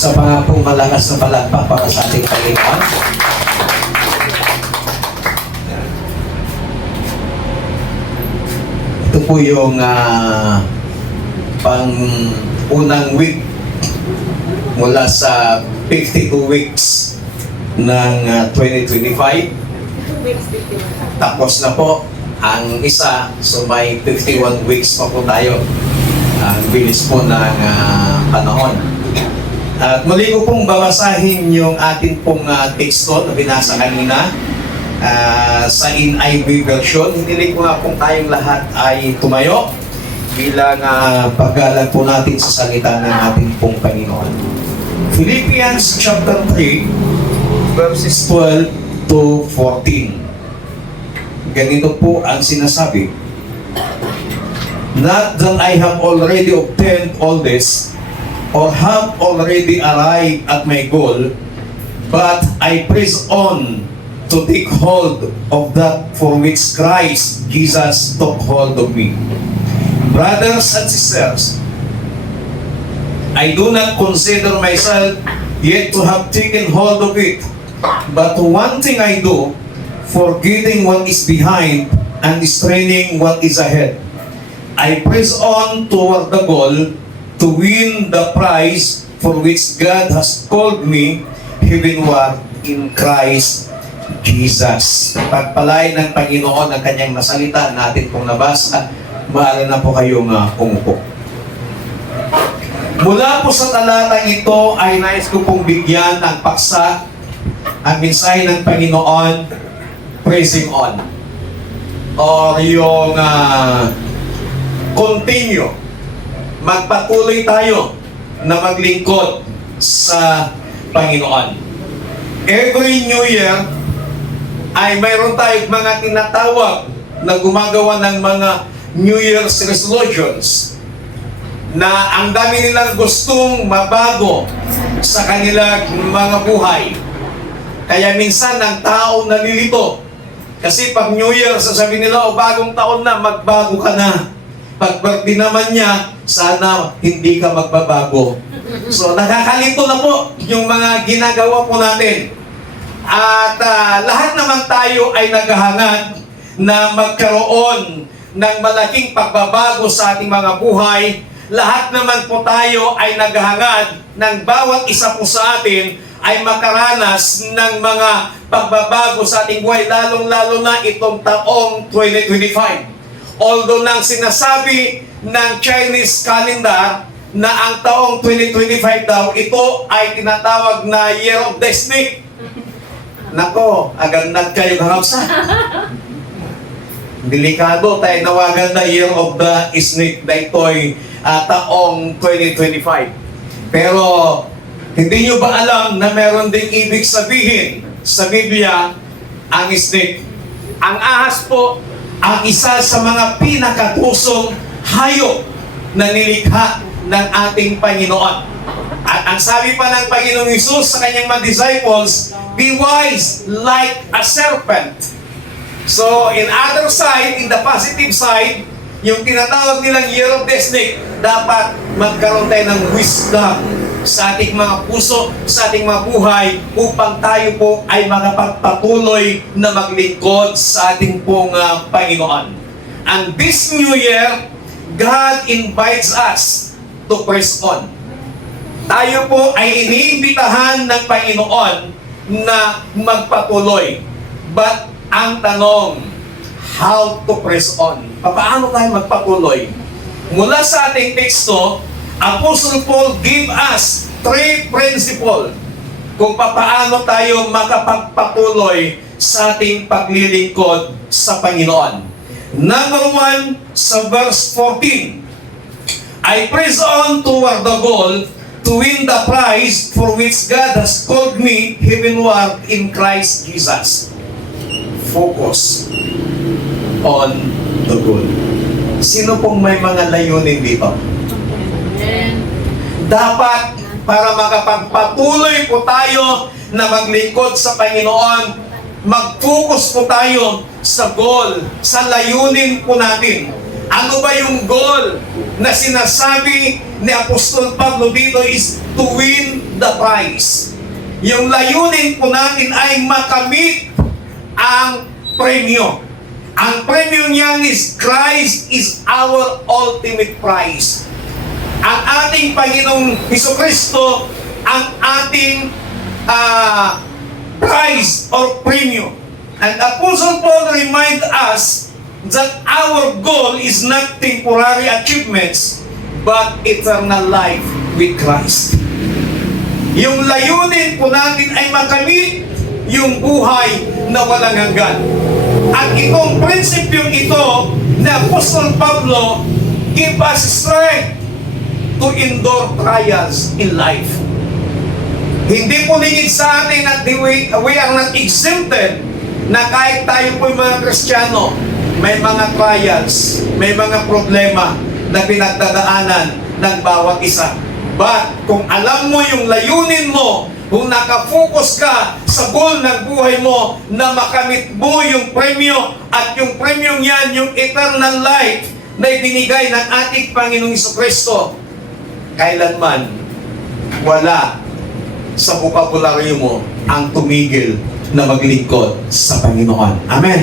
sa mga pong malakas na palakpak para sa ating Panginoon. Ito po yung pang-unang week mula sa 52 weeks ng 2025. Tapos na po ang isa, so may 51 weeks pa po tayo. Ang bilis po ng panahon. At muli ko pong babasahin yung atin pong teksto na binasa kanina sa NIV version. Hindi ko nga kung tayong lahat ay tumayo bilang paggalang po natin sa salita ng ating pong Panginoon. Philippians chapter 3 verses 12 to 14. Ganito po ang sinasabi. Not that I have already obtained all this or have already arrived at my goal, but I press on to take hold of that for which Christ Jesus took hold of me. Brothers and sisters, I do not consider myself yet to have taken hold of it, but one thing I do, forgetting what is behind and straining what is ahead, I press on toward the goal to win the prize for which God has called me heavenward in Christ Jesus. Pagpalain ng Panginoon ang kanyang nasalita natin pong nabasa. Maaari na po kayong umupo. Mula po sa talatang ito ay nais ko pong bigyan ng paksa ang mensahe ng Panginoon, pressing on. Or yung continue. Magpatuloy tayo na maglingkod sa Panginoon. Every New Year ay mayroon tayong mga tinatawag na gumagawa ng mga New Year's resolutions na ang dami nilang gustong mabago sa kanilang mga buhay. Kaya minsan ang tao nalilito. Kasi pag New Year, sasabihin nila, o bagong taon na, magbago ka na. Pag birthday naman niya, sana hindi ka magbabago. So nakakalito na po yung mga ginagawa po natin. At lahat naman tayo ay naghahangad na magkaroon ng malaking pagbabago sa ating mga buhay. Lahat naman po tayo ay naghahangad ng bawat isa po sa atin ay makaranas ng mga pagbabago sa ating buhay, lalong-lalo na itong taong 2025. Although nang sinasabi ng Chinese calendar na ang taong 2025 daw, ito ay tinatawag na Year of the Snake. Nako, agad kayo kahapsa. Delikado tayo nawagan na Year of the Snake na ito'y taong 2025. Pero hindi nyo ba alam na meron ding ibig sabihin sa Biblia ang snake? Ang ahas po ang isa sa mga pinakatusong hayop na nilikha ng ating Panginoon. At ang sabi pa ng Panginoong Hesus sa kanyang mga disciples, be wise like a serpent. So, in other side, in the positive side, yung tinatawag nilang Year of the Snake, dapat magkaroon tayo ng wisdom sa ating mga puso, sa ating mga buhay, upang tayo po ay makapagpatuloy na maglingkod sa ating pong Panginoon. And this New Year, God invites us to press on. Tayo po ay iniimbitahan ng Panginoon na magpatuloy. But ang tanong, how to press on? Paano tayo magpatuloy? Mula sa ating teksto, Apostle Paul give us 3 principles kung paano tayo makapagpatuloy sa ating paglilingkod sa Panginoon. Number 1, sa verse 14, I press on toward the goal to win the prize for which God has called me heavenward in Christ Jesus. Focus on the goal. Sino pong may mga layunin dito? Dapat para makapagpatuloy po tayo na maglingkod sa Panginoon, mag-focus po tayo sa goal, sa layunin po natin. Ano ba yung goal na sinasabi ni Apostol Pablo dito is to win the prize. Yung layunin po natin ay makamit ang premyo. Ang premyo niyan is Christ is our ultimate prize. Ang ating Panginoong Hesukristo ang ating prize or premyo. And Apostle Paul remind us that our goal is not temporary achievements but eternal life with Christ. Yung layunin po natin ay makamit yung buhay na walang hanggan. At itong prinsipyong ito na Apostle Pablo give us strength to endure trials in life. Hindi po lingid sa atin at we are not exempted na kahit tayo po yung mga Kristiyano, may mga trials, may mga problema na pinagdadaanan ng bawat isa. But kung alam mo yung layunin mo, kung nakafocus ka sa goal ng buhay mo na makamit mo yung premyo at yung premyo yan, yung eternal life na ibinigay ng ating Panginoong Hesukristo, kailanman wala sa bukabularyo mo ang tumigil na maglingkod sa Panginoon. Amen.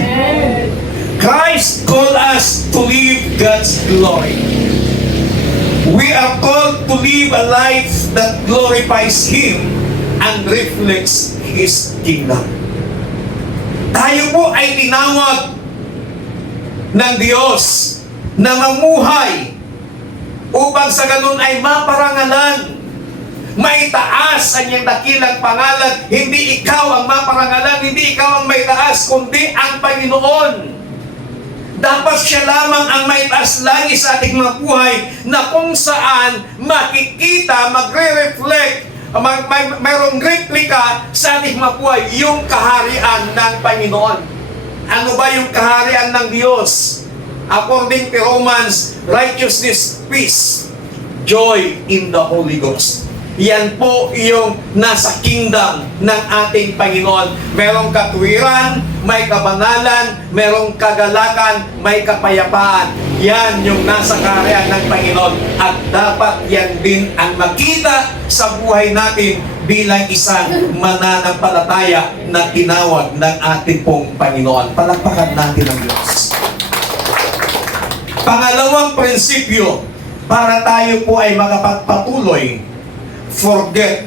Christ called us to live God's glory. We are called to live a life that glorifies Him and reflects His kingdom. Tayo po ay tinawag ng Diyos na mamuhay upang sa ganun ay maparangalan, maitaas ang iyang dakilang pangalan. Hindi ikaw ang maparangalan, hindi ikaw ang maitaas, kundi ang Panginoon. Dapat siya lamang ang maitaas lagi sa ating mga buhay na kung saan makikita, magre-reflect, mayroong replika sa ating mga buhay yung kaharian ng Panginoon. Ano ba yung kaharian ng Diyos? According to Romans, righteousness, peace, joy in the Holy Ghost. Yan po yung nasa kingdom ng ating Panginoon. Merong katuwiran, may kabanalan, merong kagalakan, may kapayapaan. Yan yung nasa kaharian ng Panginoon. At dapat yan din ang makita sa buhay natin bilang isang mananampalataya na tinawag ng ating pong Panginoon. Palakpakan natin ang Diyos. Pangalawang prinsipyo, para tayo po ay makapagpatuloy, forget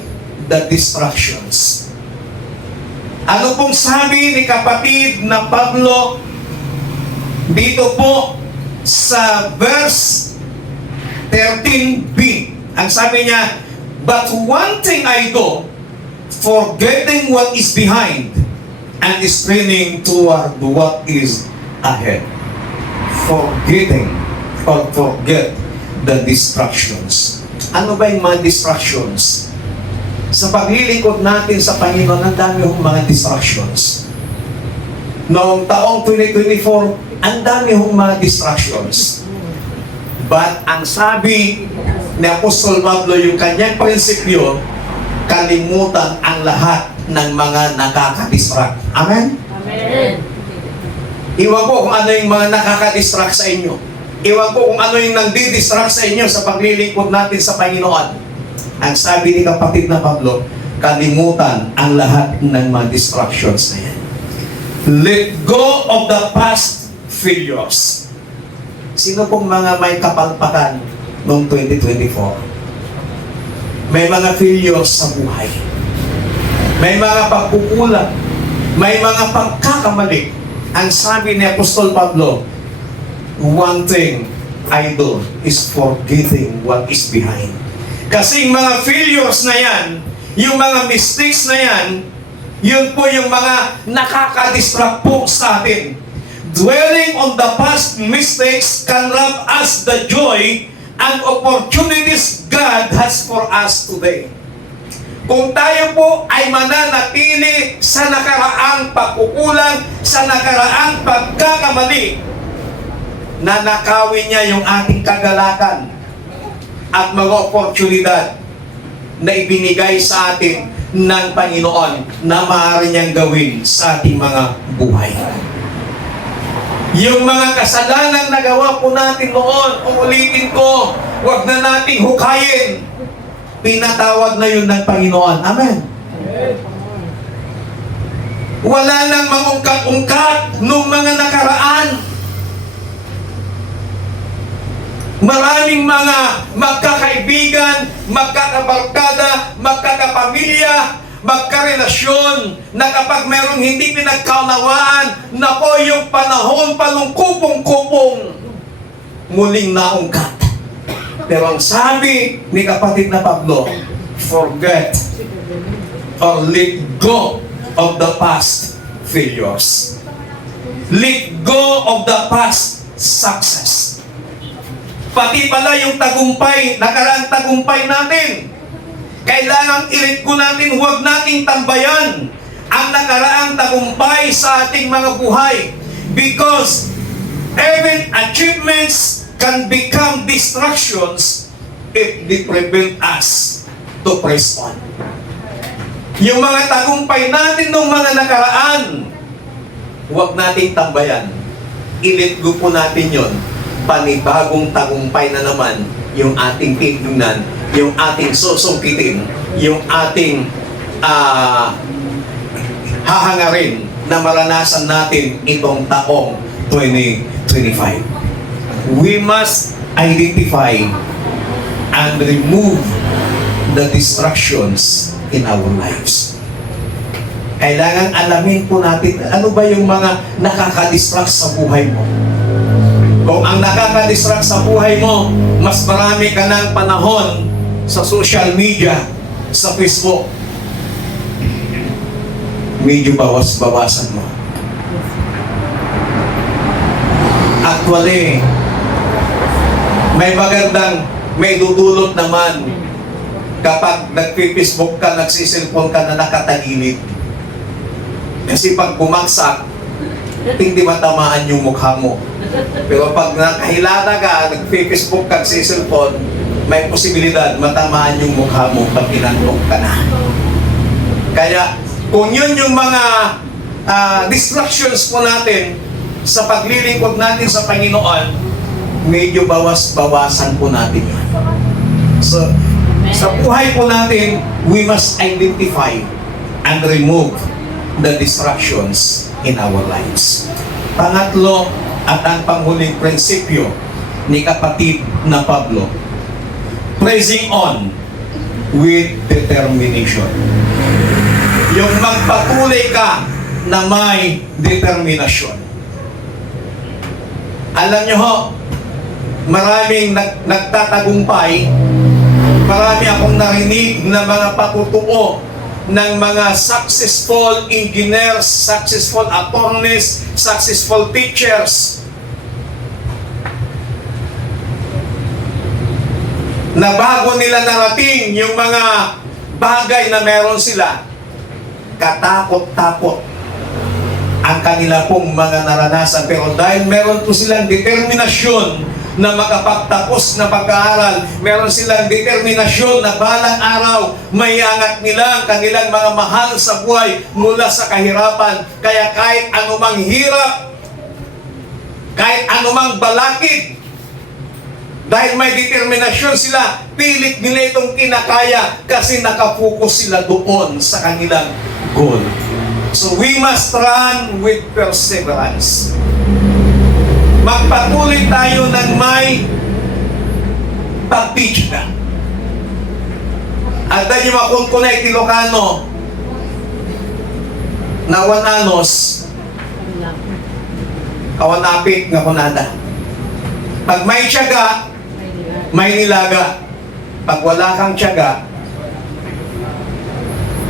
the distractions. Ano pong sabi ni kapatid na Pablo dito po sa verse 13b? Ang sabi niya, but one thing I do, forgetting what is behind and straining toward what is ahead. Forgetting or forget the distractions. Ano ba yung mga distractions? Sa paglilingkod natin sa Panginoon, ang dami hong mga distractions. Noong taong 2024, ang dami hong mga distractions. But ang sabi ni Apostol Pablo, yung kanyang prinsipyo, kalimutan ang lahat ng mga nakakadistract. Amen? Amen. Iwan ko kung ano yung mga nakakadistract sa inyo. Iwan ko kung ano yung nagdi-distract sa inyo sa paglilingkod natin sa Panginoon. Ang sabi ni kapatid na Pablo, kalimutan ang lahat ng mga distractions na yan. Let go of the past failures. Sino pong mga may kapalpakan noong 2024? May mga failures sa buhay. May mga pagkukulang. May mga pagkakamali. Ang sabi ni Apostol Pablo, one thing I do is forgetting what is behind. Kasi yung mga failures na yan, yung mga mistakes na yan, yun po yung mga nakaka-distract po sa atin. Dwelling on the past mistakes can rob us the joy and opportunities God has for us today. Kung tayo po ay mananatili sa nakaraang pagkukulang, sa nakaraang pagkakamali, nanakawin niya yung ating kagalakan at mga oportunidad na ibinigay sa atin ng Panginoon na maaari niyang gawin sa ating mga buhay. Yung mga kasalanan na gawa po natin noon, uulitin ko, huwag na nating hukayin. pinatawad na yun ng Panginoon. Amen. Wala nang mangungkat-ungkat nung mga nakaraan. Maraming mga magkakaibigan, magkakabarkada, magkakapamilya, magkarelasyon na kapag mayroong hindi pinagkaunawaan, nako yung panahon palong kupong-kupong muling naungkat. Pero ang sabi ni kapatid na Pablo, forget or let go of the past failures. Let go of the past success. Pati pala yung tagumpay, nakaraang tagumpay natin. Kailangang i-let go natin, huwag nating tambayan ang nakaraang tagumpay sa ating mga buhay. Because even achievements can become distractions if they prevent us to press on. Yung mga tagumpay natin nung mga nakaraan, huwag nating tambayan. I-let go po natin yon. Panibagong tagumpay na naman yung ating titignan, yung ating susungkitin, yung ating hahangarin na maranasan natin itong taong 2025. We must identify and remove the distractions in our lives. Kailangan alamin po natin ano ba yung mga nakaka-distract sa buhay mo. Kung ang nakaka-distract sa buhay mo, mas marami ka ng panahon sa social media, sa Facebook, medyo bawas-bawasan mo. Actually, may dudulot naman kapag nag-Facebook ka, nagsiselfon ka na nakatagilid. Kasi pag bumagsak, hindi matamaan yung mukha mo. Pero pag nakahilata ka, nag-Facebook ka, nagsiselfon, may posibilidad matamaan yung mukha mo pag pinantok ka na. Kaya, kung yun yung mga distractions po natin sa paglilingkod natin sa Panginoon, medyo bawas-bawasan po natin yun. So, sa buhay po natin, we must identify and remove the distractions in our lives. Pangatlo, at ang panghuling prinsipyo ni kapatid na Pablo, pressing on with determination. Yung magpatuloy ka na may determinasyon. Alam nyo ho, maraming nagtatagumpay, marami akong narinig na mga patutuo ng mga successful engineers, successful attorneys, successful teachers na bago nila narating yung mga bagay na meron sila, katakot-takot ang kanila pong mga naranasan. Pero dahil meron po silang determinasyon na makapagtapos na pag-aaral, meron silang determinasyon na balang araw may angat nila ang kanilang mga mahal sa buhay mula sa kahirapan. Kaya kahit anumang hirap, kahit anumang balakid, dahil may determinasyon sila, pilit nila itong kinakaya kasi nakapokus sila doon sa kanilang goal. So we must run with perseverance. Magpatuloy tayo ng may pagpigila. At dahil yung makunkunay Ilocano na wananos, kawanapit nga kunada. Pag may tiyaga, may nilaga. Pag wala kang tiyaga,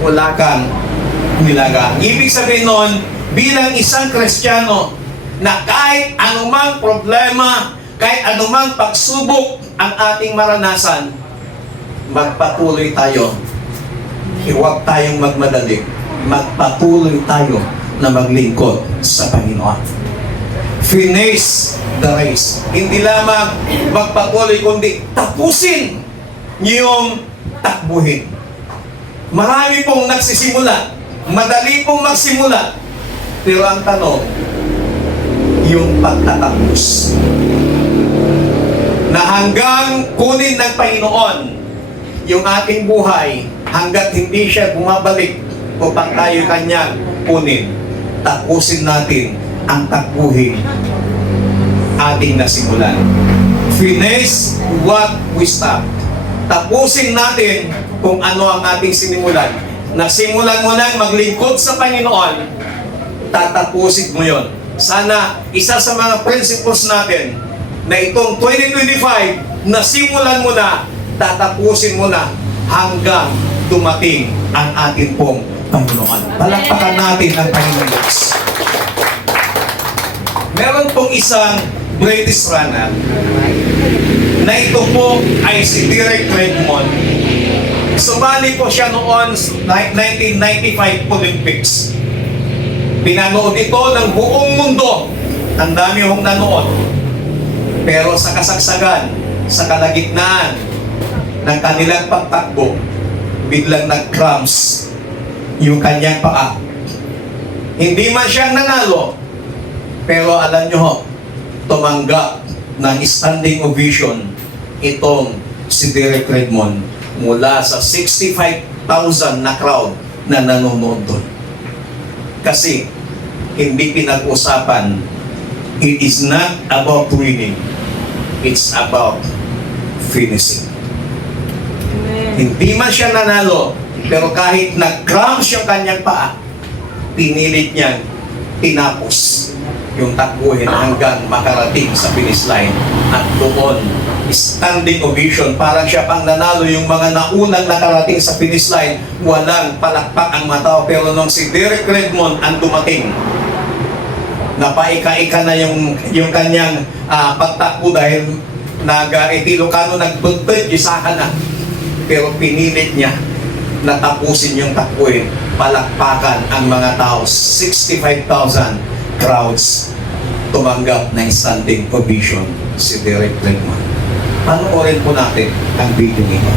wala kang nilaga. Ibig sabihin nun, bilang isang Kristiyano, na kahit anumang problema, kahit anumang pagsubok ang ating maranasan, magpatuloy tayo. Huwag tayong magmadali. Magpatuloy tayo na maglingkod sa Panginoon. Finish the race. Hindi lamang magpatuloy, kundi tapusin niyong takbuhin. Marami pong nagsisimula. Madali pong magsimula. Pero ang tanong, yung pagtatapos. Na hanggang kunin ng Panginoon yung ating buhay hanggat hindi siya bumabalik upang tayo kanyang kunin. Tapusin natin ang takbuhin ating nasimulan. Finish what we start. Tapusin natin kung ano ang ating sinimulan. Nasimulan mo lang maglingkod sa Panginoon, tatapusin mo yon. Sana isa sa mga principles natin na itong 2025, nasimulan mo na, tatapusin mo na hanggang dumating ang ating pong Panginoon. Palakpakan natin ang Panginoon Diyos. Meron pong isang greatest runner na ito po ay si Derek Redmond. Sumali po siya noon 1995 Olympics. Pinanood ito ng buong mundo. Ang dami hong nanood. Pero sa kasagsagan, sa kalagitnaan ng kanilang pagtakbo, biglang nag-cramps yung kanyang paa. Hindi man siyang nanalo, pero alam nyo ho, tumanggap ng standing ovation itong si Derek Redmond mula sa 65,000 na crowd na nanonood doon. Kasi hindi pinag-usapan, it is not about winning, it's about finishing. Hindi man siya nanalo, pero kahit nag-cramps yung kanyang paa, pinilit niyang tinapos yung takbuhin hanggang makarating sa finish line. At doon, standing ovation, parang siya pang nanalo. Yung mga naunang nakarating sa finish line, walang palakpak ang mga tao. Pero nung si Derek Redmond ang dumating, napaika-ika na yung kanyang pagtakbo dahil Ilocano nagbutbut, isahan na. Pero pinilit niya na tapusin yung takbuhin. Palakpakan ang mga tao. 65,000 crowds tumanggap ng standing ovation si Derek Redmond. Panoorin po natin ang video nito.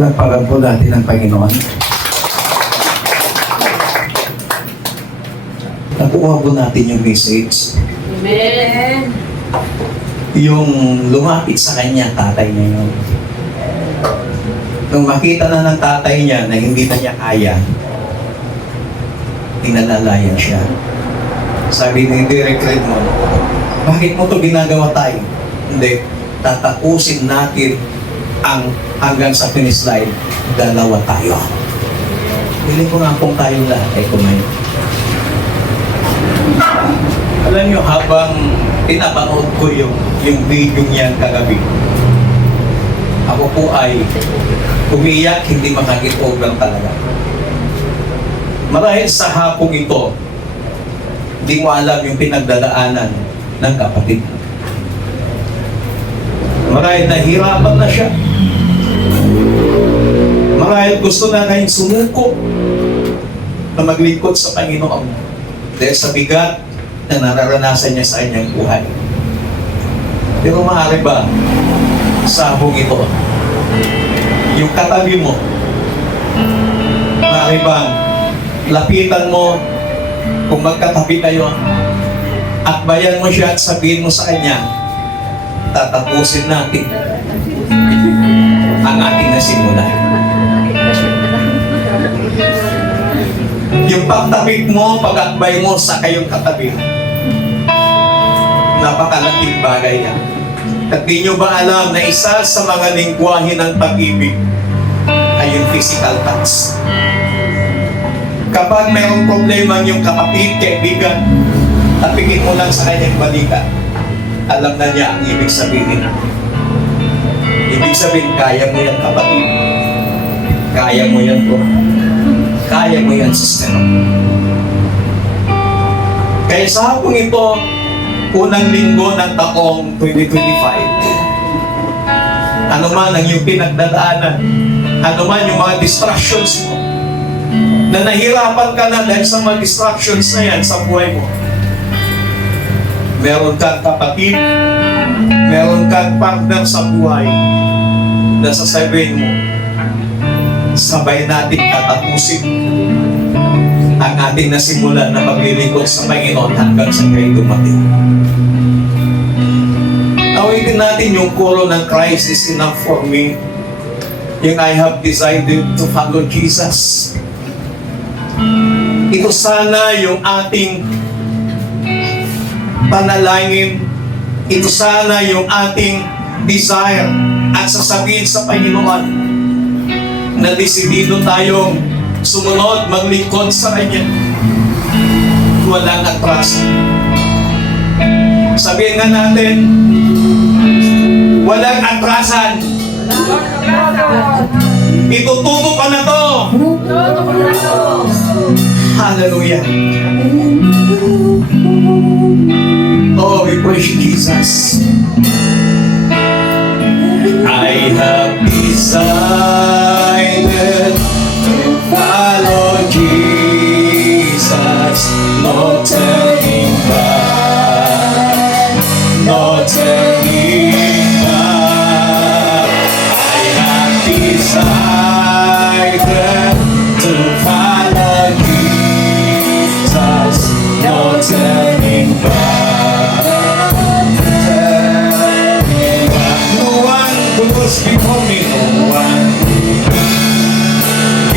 Palagpagan po natin ang Panginoon. Nakuha po natin yung message. Amen. Yung lumapit sa kanya, tatay niya yun. Nung makita na ng tatay niya na hindi na niya kaya, tinalalayan siya. Sabi ni Derek Redmond, bakit mo to ginagawa tayo? Hindi, tatapusin natin ang hanggang sa finish line, dalawa tayo. Piling ko nga kung tayong lahat ay kumain. Alam niyo, habang pinapanood ko yung video niyan kagabi, ako po ay umiyak, hindi makakit-over talaga. Marahil sa hapong ito, hindi mo alam yung pinagdadaanan ng kapatid. Marahil nahirapan na siya. Marahil gusto na kayong sumuko na maglingkod sa Panginoon dahil sa bigat na nararanasan niya sa kanyang buhay. Pero maaari ba sa hapong ito, yung katabi mo, maaari bang lapitan mo kung magkatabi kayo at bayan mo siya at sabihin mo sa kanya, tatapusin natin ang ating nasimulan. Yung pagtapik mo, pag-akbay mo sa kayong katabi, napakalaking bagay yan. At di nyo ba alam na isa sa mga lingwahe ng pag-ibig ay yung physical touch? Kapag mayroong problema yung kapatid, kaibigan, tapigin mo lang sa kanyang balikat, alam na niya ang ibig sabihin. Ibig sabihin, kaya mo yan kapatid. Kaya mo yan po. Kaya mo yan sister. Kaya sa hapong ito, unang linggo ng taong 2025, ano man ang iyong pinagdadaanan, ano man yung mga distractions mo, na nahirapan ka na dahil sa mga distractions na yan sa buhay mo. Meron kang kapatid, meron kang partner sa buhay na sasabihin mo, sabay natin tatapusin ang ating nasimulan na paglilingkod sa Panginoon hanggang sa kayo dumating. Awitin natin yung koro ng Christ is enough for me. Yung I have decided to follow Jesus. Ito sana yung ating panalangin. Ito sana yung ating desire at sasabihin sa Panginoon na desidido tayong sumunod, maglingkod sa Kanya. Walang atras. Sabihin nga natin, walang atrasan. Itututo ka na to. Hallelujah. Oh, we praise you, Jesus. I have decided to follow Jesus. No turning back. No turning back. I have decided to follow Jesus. No turning back. No one goes before me. No one. I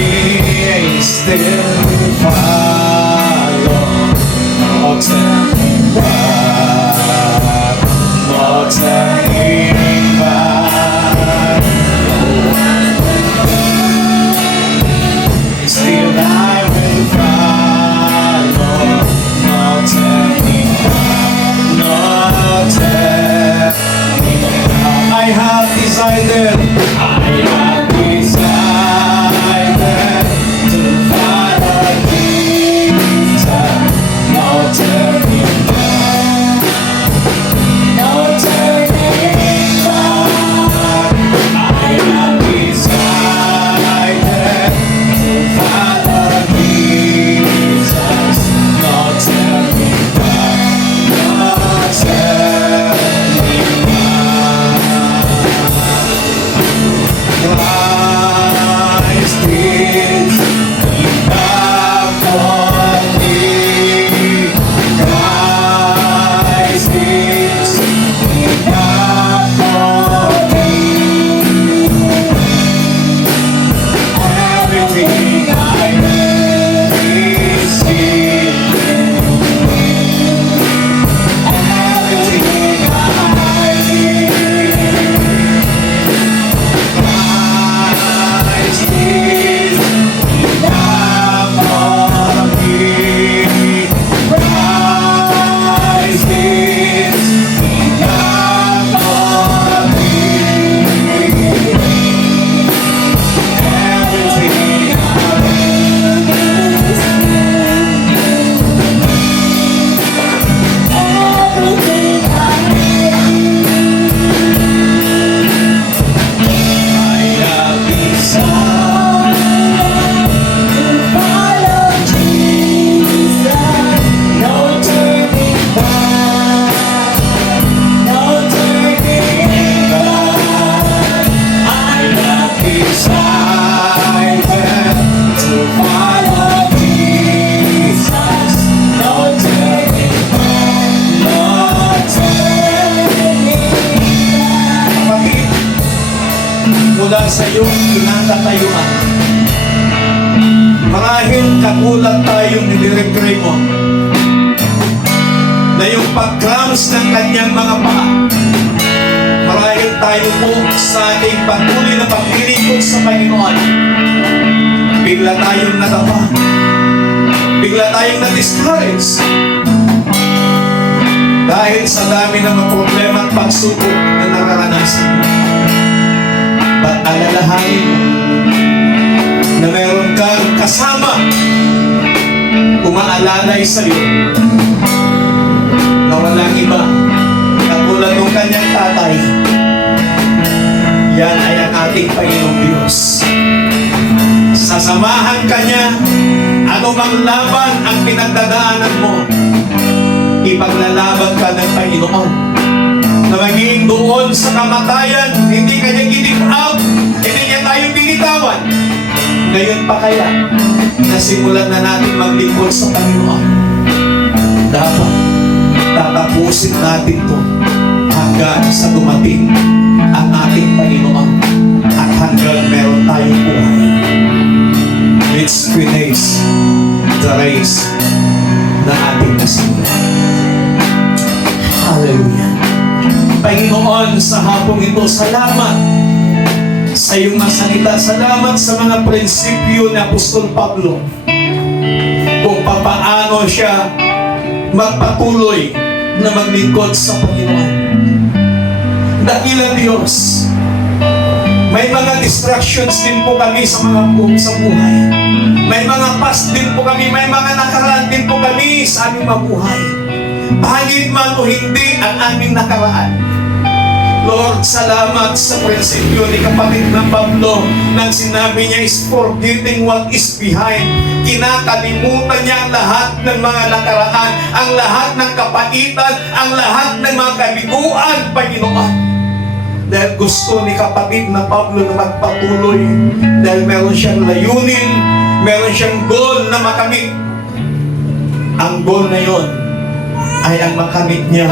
still follow. No turning back. No turning back. Still I will follow. No turning back. No turning back. I have decided. I have decided to follow Jesus. enough for me. Christ is enough for me. Everything I need is in everything I need. Christ is enough for me. Christ is enough for me. Everything I have desire. No turning back. No turning back. I have decided to follow Jesus. No turning back. No turning back. Kapatid, mula sa iyong kinakatayuan, marahil katulad tayong niliregray mo na yung pag-cramps ng kanyang mga paa. Marahil tayo po sa ating patuloy na paglilingkod sa Panginoon, bigla tayong nadapa, bigla tayong na-discourage dahil sa dami ng mga problema at pagsubok na nararanasan. Ba't alalahanin mo na meron kang kasama umaalalay sa iyo na walang iba katulad ng kanyang tatay? Yan ay ang ating Panginoong Diyos. Sasamahan ka niya, anumang laban ang pinagdadaanan mo, ipaglalaban ka ng Panginoon. Na magiging doon sa kamatayan, hindi ka niya give out, hindi niya tayo binitawan. Ngayon pa kaya, nasimulan na natin maglingkod sa Panginoon. Dapat tatapusin natin ito hanggang sa dumating ang ating Panginoon at hanggang meron tayong buhay. Let's finish the race na ating nasimulan. Hallelujah. Panginoon, sa hapong ito, salamat sa iyong mga salita. Salamat sa mga prinsipyo ni Apostol Pablo kung papaano siya magpatuloy na maglingkod sa Panginoon. Dakilang Diyos, may mga distractions din po kami sa buhay. May mga past din po kami, may mga nakaraan din po kami sa aming mabuhay. Pangit man o hindi ang aming nakaraan. Lord, salamat sa prinsipyo ni kapatid ng Pablo nang sinabi niya is forgetting what is behind. Kinakalimutan niya ang lahat ng mga nakaraan, ang lahat ng kapaitan, ang lahat ng mga kabiguan, Panginoon. Dahil gusto ni kapatid na Pablo na magpatuloy, dahil meron siyang layunin, meron siyang goal na makamit. Ang goal na yon ay ang makamit niya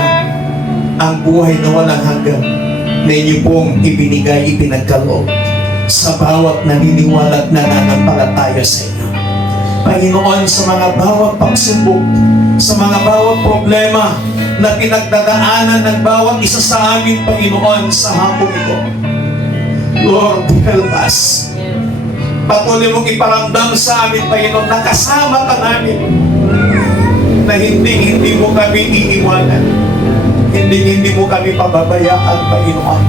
ang buhay na walang hanggan na inyo pong ibinigay, ipinagkaloob sa bawat naniniwala at nananampalataya sa inyo. Panginoon, sa mga bawat pagsubok, sa mga bawat problema na pinagdadaanan ng bawat isa sa amin, Panginoon, sa hapong ito, Lord, help us. Patuloy mong iparamdam sa amin, Panginoon, na kasama ka namin, na hindi mo kami iiwanan. Hindi mo kami pababayaan, Panginoon.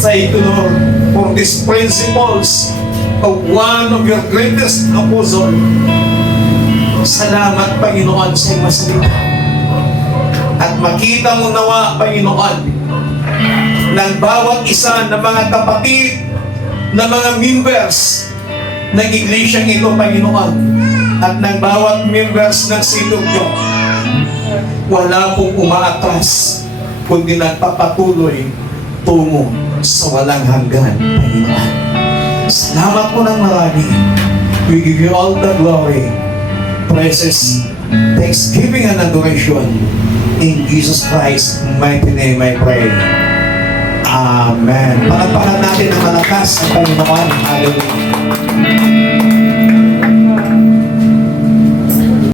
Sa ito, Lord, for these principles of one of your greatest apostle, salamat, Panginoon, sa iyong masalita. At makita mo nawa, Panginoon, ng bawat isa ng mga kapatid, ng mga members ng iglesyang ito, Panginoon, at ng bawat members ng Silugyo, wala pong umaatras, kundi nagpapatuloy tungo sa walang hanggan, Panginoon. Salamat po ng marami. We give you all the glory, praises, thanksgiving and adoration. In Jesus Christ's mighty name I pray. Amen. Palagpakan natin ng malakas ang Panginoon. Hallelujah.